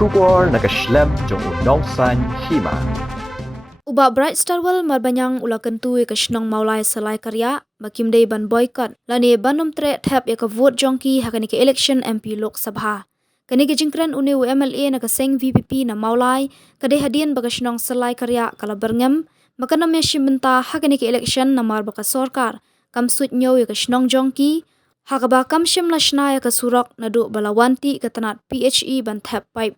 Kubor nakaslem jong unong san hima. Uba Bright Starwell marbanyang ula kentui ke shnong maulai selai karya bakim day ban boycott lani banum tre thap ya ka vote jongki hakani ke election MP Lok Sabha. Kani ke jingkran uni UMLA na ka seng VPP na maulai kade hadian baga shnong selai karya kala berngem makana me shimenta hakani ke election na mar baka sorkar kam suit nyo ya ka shnong jongki hakaba kam shim la shna ya ka surok na du balawanti ka tanat PHE ban thap pipe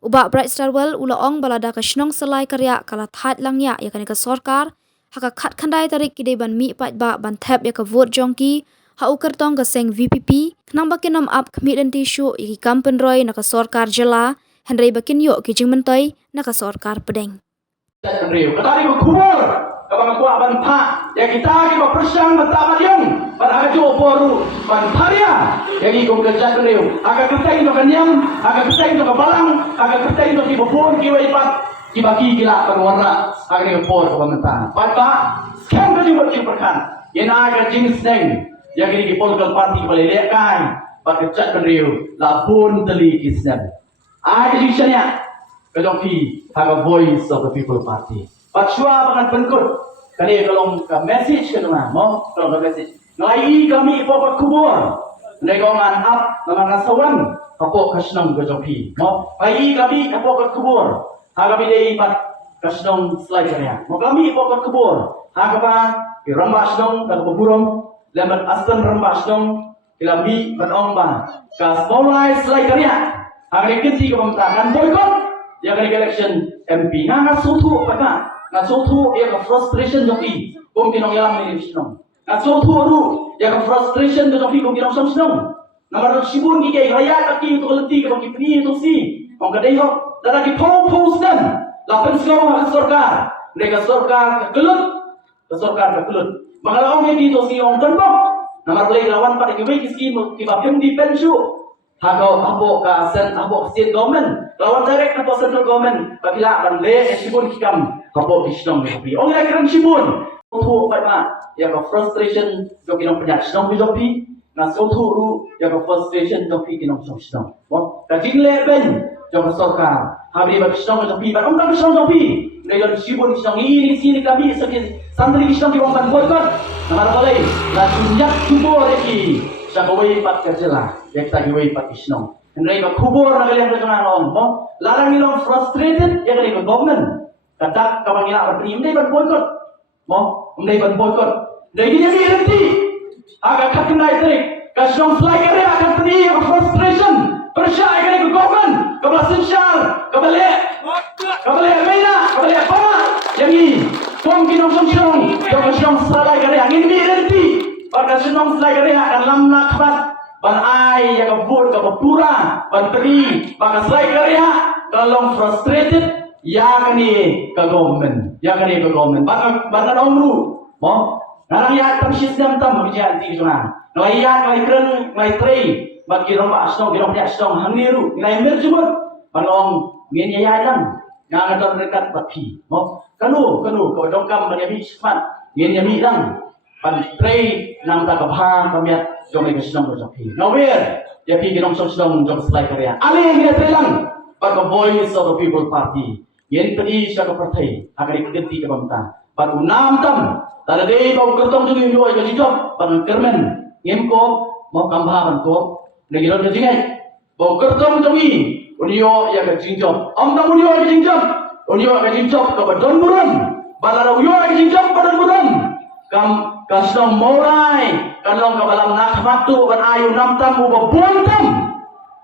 Uba Bright Starwell ula ong balada ka shnong selai karya kala that langya ya kani ka sorkar haka khat khandai tarik kide ban mi pat ba ban thap ya ka vote jongki ha ukar tong ka seng VPP knang bakinam up kemidan tishu iki kampen roy na ka sorkar jela henry bakin yo ki jingmentoi na ka sorkar pedeng Riu, katari ko kubur, kapag kuha ban pa, ya kita ki persyang betapa yang, ban aga jo poru, ban paria, ya ki kong kerja riu, aga kerja itu kenyang, aga kerja itu kebalang, aga kerja itu ki bopor ki waipat, ki baki gila penwarna, aga ni por kebangetan. Pada sekarang kali buat perkan, yang aga jenis neng, ya ki political party boleh lekai, pada kerja riu, lapun teli kisah. Aga jenisnya. Kajoki haga voice of the people party. Patsua bangan penkut. Kali kalau ka message kena mo, kalau ka message. Ngai kami pokok kubur. Negongan up nama sawan. Kapok kasnong kajoki. Mo, ngai kami pokok kubur. Haga bidei pat kasnong slide kaya. Mo kami pokok kubur. Haga pa irambas dong ka kuburom. Lembat aston rambas dong. Kilambi benong ba. Ka small slide kaya. Haga kenti kementakan boykot. Ya kali election MP nga sutu apa nga sutu ya ka frustration joki kung kinong yalang ni sinong nga sutu ru ya ka frustration joki kung kinong sinong namar sibun ki kay raya ka ki to lenti ka ki pri to si kung kadai ho dara ki post dan lapan slow ha sorkar nega sorkar ka kelut mangalaw ni dito si ong tanbok namar boleh lawan pa ki wei ki ki bapem di pensu Hagau abo ka sen abo state government lawan direct na central government pagila ban le sibun kikam abo kisnong ni ong kran sibun tu pa ma ya ka frustration jo kinong penyat snong jopi na so tu ru ya ka frustration jopi kinong snong mo ka jingle ben jo ka sorkar habri ba kisnong jopi ba ong ka kisnong jopi nega sibun kisnong ini sini kami sakit santri kisnong ki ban boykot namar boleh la tunjak kubur ki sa kawai pat kerjela ya kita kawai pat isnong hendai ba kubur na kalian kerjana long mo larang ilong frustrated ya kali government kadak kamangila berperi hendai ban boykot mo hendai ban boykot dai gini ni henti aga khatinai tarik kasong fly kare akan peni frustration persya ya kali government kabasin syar kabale armena kabale apa yang ini kong kinong song kasong salai kare angin ni henti Pada senong selai kare akan lamnak bat ban ai ya ka vote ka pura ban tri maka selai kare kalau frustrated ya kani ka government ban omru mo narang ya tam system tam bija ti sona ngai ya ngai kren ngai tri bagi romba asong girong ya asong hangiru ngai merjubut ban ong ngin ya dang nga ngadon rekat bapi mo kanu ko dongkam ban yabi sifat ngin yabi dang pan pray nang takabha kamiat jong ay kasnong joki nowhere ya pi ginong song jong slay karya ali gina lang pag voice of the people party yen pedi siya ka partai agar ikenti ka bamta pag unam tam taladay ba ukertong jong yung ay kasijop pag kermen ngem ko mo kambahan ko nagilon ka jingay ba ukertong jong uniyo ya ka jingjop om tam uniyo ka jingjop ka badon buron balaraw yo ka jingjop badon buron kam kasong moray kanong kabalang nakmatu ban ayo namtam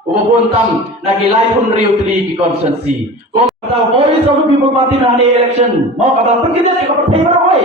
ubabuntam nagilay pun riu tili ki constancy kung kata voice of the people party na ni election mo kata perkita ni kapartay baroy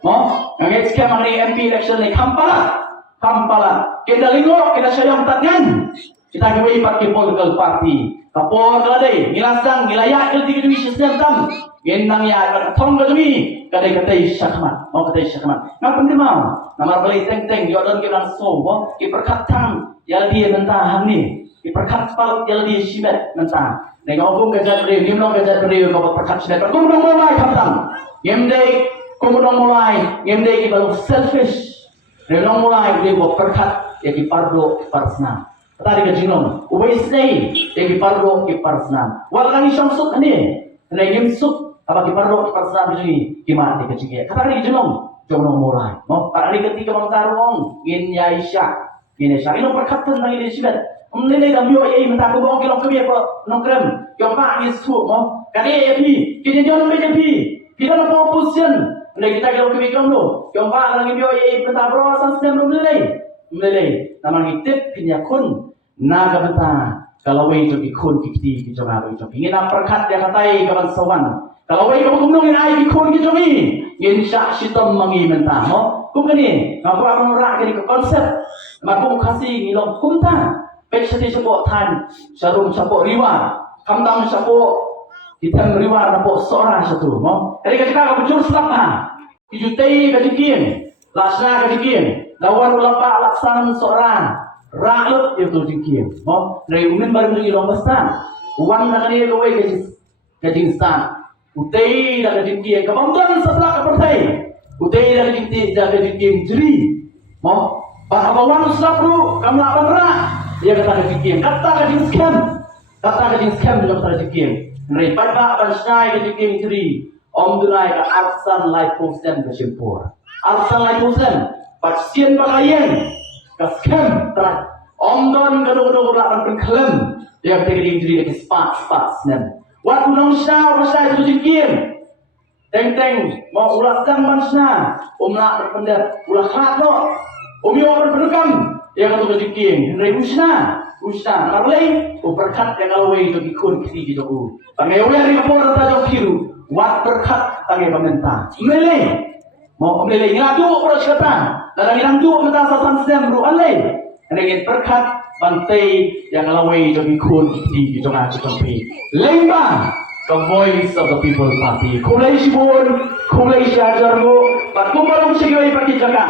mo ngit scam ang ni MP election ni kampala kindalingo kinasayang tangan kita gawin pakai political party kapor kalade ngilasang ngilaya kelti kedui system tam gendang ya katong kadui kadai syakmat ngap penting mau namar beli teng yo don kinang so mo ki perkatang ya dia mentah ni ki perkat pal ya dia simet mentah nek ngomong kerja beri ngimno kerja beri ko perkat simet ko mudong mulai khatang ngemdei ko mudong mulai ngemdei ki balu selfish nek mulai dia ko perkat ya ki pardo parsna Tadi ke jinong, ubay snay, yang kiparro kiparsnam. Walang isang suk ni, na yung suk, apa kiparro kiparsnam ni, kimati ke jinong. Kata ni jinong, jonong mulai. No, para ni ketika mengtarung, ginyai syak, Ino perkataan ng ilisibet. Nilay na miyo ay mata ko bang kilong kami ko nong krem. Yung pa ang isu mo, kani ay pi, kinyon may pi. Kita na po opposition. Nilay kita kilong kami kilong lo. Yung pa ang miyo ay mata bro sang sistem nilay. Naman itip pinyakun nagabenta kalaway jog ikun kikti kijong ako ijong. Ingin ang perkat dia katay kaman sawan. Kalaway ka magumnong inay ikun kijong i. Ngin siya sitom mangimenta mo. Kung gani, ngaku ang rak gani ke konsep. Maku kasi ngilong kumta. Pek sati siya tan, sarung siya riwa. Kamdang siya hitam riwa na po seorang siya tu. Jadi kasi ka bujur selap ha. Kijutay kajikin. Lasna kajikin. Lawan ulang pa laksan seorang. Rakyat itu jikin. Dari umin baru ngilong bestan. Uang na kanil kaway kajinstan. Utay na kajikin. Kamamdan sebelah kapartay. Utay na kajikin jeri. Bahawan usapru kamla panra dia kata kejikim kata kejing scam juga kata kejikim ngai pada bansai kejikim jeri om dunai ka arsan lai posen ke simpur arsan lai posen pasien pakaian ka scam terat om don kado lawan pengklem dia kata kejikim jeri ke spat snem wat unong sya pasai kejikim teng mau ulas dan bansna nak berpendat ulas hatno Umi orang berkam, yang kata kejikin, Henry Usna, narlay, berkat yang kalau itu ikut kiri gitu. Panggil hari kapor tajam kiru, wat berkat panggil pemerintah. Melay, mau melay ngadu orang sekarang, dan ngadu kita satan sedang berualay. Henry berkat bantai yang kalau itu ikut kiri gitu ngaji kampi. Lembang, the voice of the people party. Kulai sibun, kulai syajar go, but kumpul musik lagi pakai jaga.